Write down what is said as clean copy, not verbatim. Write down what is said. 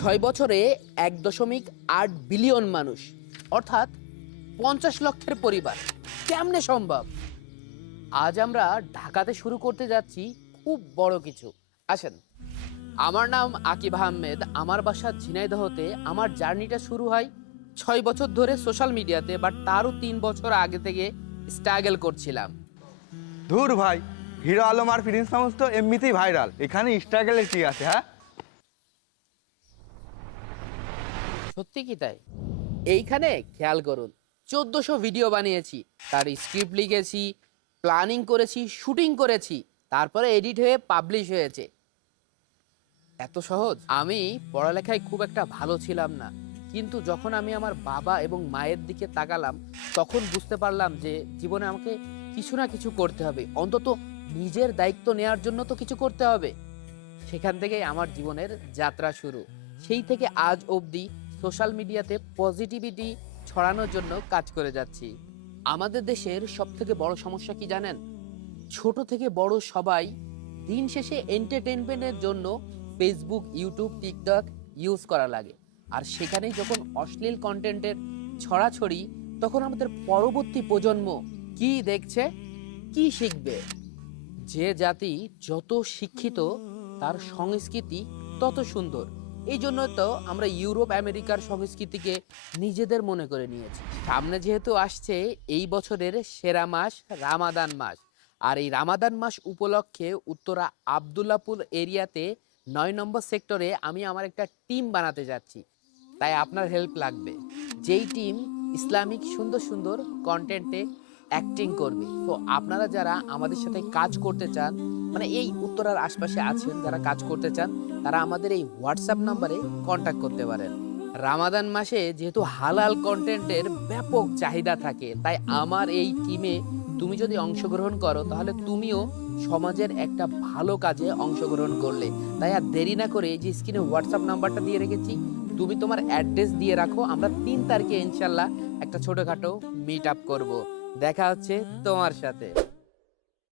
6 বছরে 1.8 বিলিয়ন মানুষ, অর্থাৎ 50 লক্ষের পরিবার। কেমনে সম্ভব? আজ আমরা ঢাকাতে শুরু করতে যাচ্ছি খুব বড় কিছু। আসেন, আমার নাম আকিব আহমেদ, আমার বাসা ঝিনাইদহতে। আমার জার্নিটা শুরু হয় 6 বছর ধরে সোশ্যাল মিডিয়াতে, বাট তারও 3 বছর আগে থেকে স্ট্রাগল করছিলাম। ধুর ভাই, হিরো আলম আর প্রিন্স মামুস তো এমনিতেই ভাইরাল, এখানে স্ট্রাগলের কি আছে? হ্যাঁ, সত্যি কি তাই? এইখানে খেয়াল করুন, 1400 ভিডিও বানিয়েছি, তার স্ক্রিপ্ট লিখেছি, প্ল্যানিং করেছি, শুটিং করেছি, তারপরে এডিট হয়ে পাবলিশ হয়েছে। এত সহজ? আমি পড়ালেখায় খুব একটা ভালো ছিলাম না, কিন্তু যখন আমি আমার বাবা এবং মায়ের দিকে তাকালাম, তখন বুঝতে পারলাম যে জীবনে আমাকে কিছু না কিছু করতে হবে, অন্তত নিজের দায়িত্ব নেওয়ার জন্য তো কিছু করতে হবে। সেখান থেকেই আমার জীবনের যাত্রা শুরু। সেই থেকে আজ অবধি সোশ্যাল মিডিয়াতে পজিটিভিটি ছড়ানোর জন্য কাজ করে যাচ্ছি। আমাদের দেশের সবথেকে বড় সমস্যা কি জানেন? ছোট থেকে বড় সবাই দিন শেষে এন্টারটেনমেন্টের জন্য ফেসবুক, ইউটিউব, টিকটক ইউজ করা লাগে। আর সেখানেই যখন অশ্লীল কন্টেন্টের ছড়াছড়ি, তখন আমাদের পরবর্তী প্রজন্ম কি দেখছে, কি শিখবে? যে জাতি যত শিক্ষিত, তার সংস্কৃতি তত সুন্দর। এই জন্য তো আমরা ইউরোপ আমেরিকার সংস্কৃতিকে নিজেদের মনে করে নিয়েছি। সামনে যেহেতু আসছে এই বছরের সেরা মাস রামাদান মাস, আর এই রামাদান মাস উপলক্ষে উত্তরা আবদুল্লাপুর এরিয়াতে 9 নম্বর সেক্টরে আমি আমার একটা টিম বানাতে যাচ্ছি। তাই আপনার হেল্প লাগবে। যেই টিম ইসলামিক সুন্দর সুন্দর কন্টেন্টে অ্যাক্টিং করবে। তো আপনারা যারা আমাদের সাথে কাজ করতে চান, মানে এই উত্তরার আশপাশে আছেন যারা কাজ করতে চান, তারা আমাদের এই হোয়াটসঅ্যাপ নাম্বারে কন্ট্যাক্ট করতে পারেন। রামাদান মাসে যেহেতু হালাল কন্টেন্টের ব্যাপক চাহিদা থাকে, তাই আমার এই টিমে তুমি যদি অংশগ্রহণ করো, তাহলে তুমিও সমাজের একটা ভালো কাজে অংশগ্রহণ করলে। তাই আর দেরি না করে এই যে স্ক্রিনে হোয়াটসঅ্যাপ নাম্বারটা দিয়ে রেখেছি, তুমি তোমার অ্যাড্রেস দিয়ে রাখো। আমরা 3 তারিখে ইনশাল্লাহ একটা ছোটখাটো মিট আপ করবো। দেখা হচ্ছে তোমার সাথে।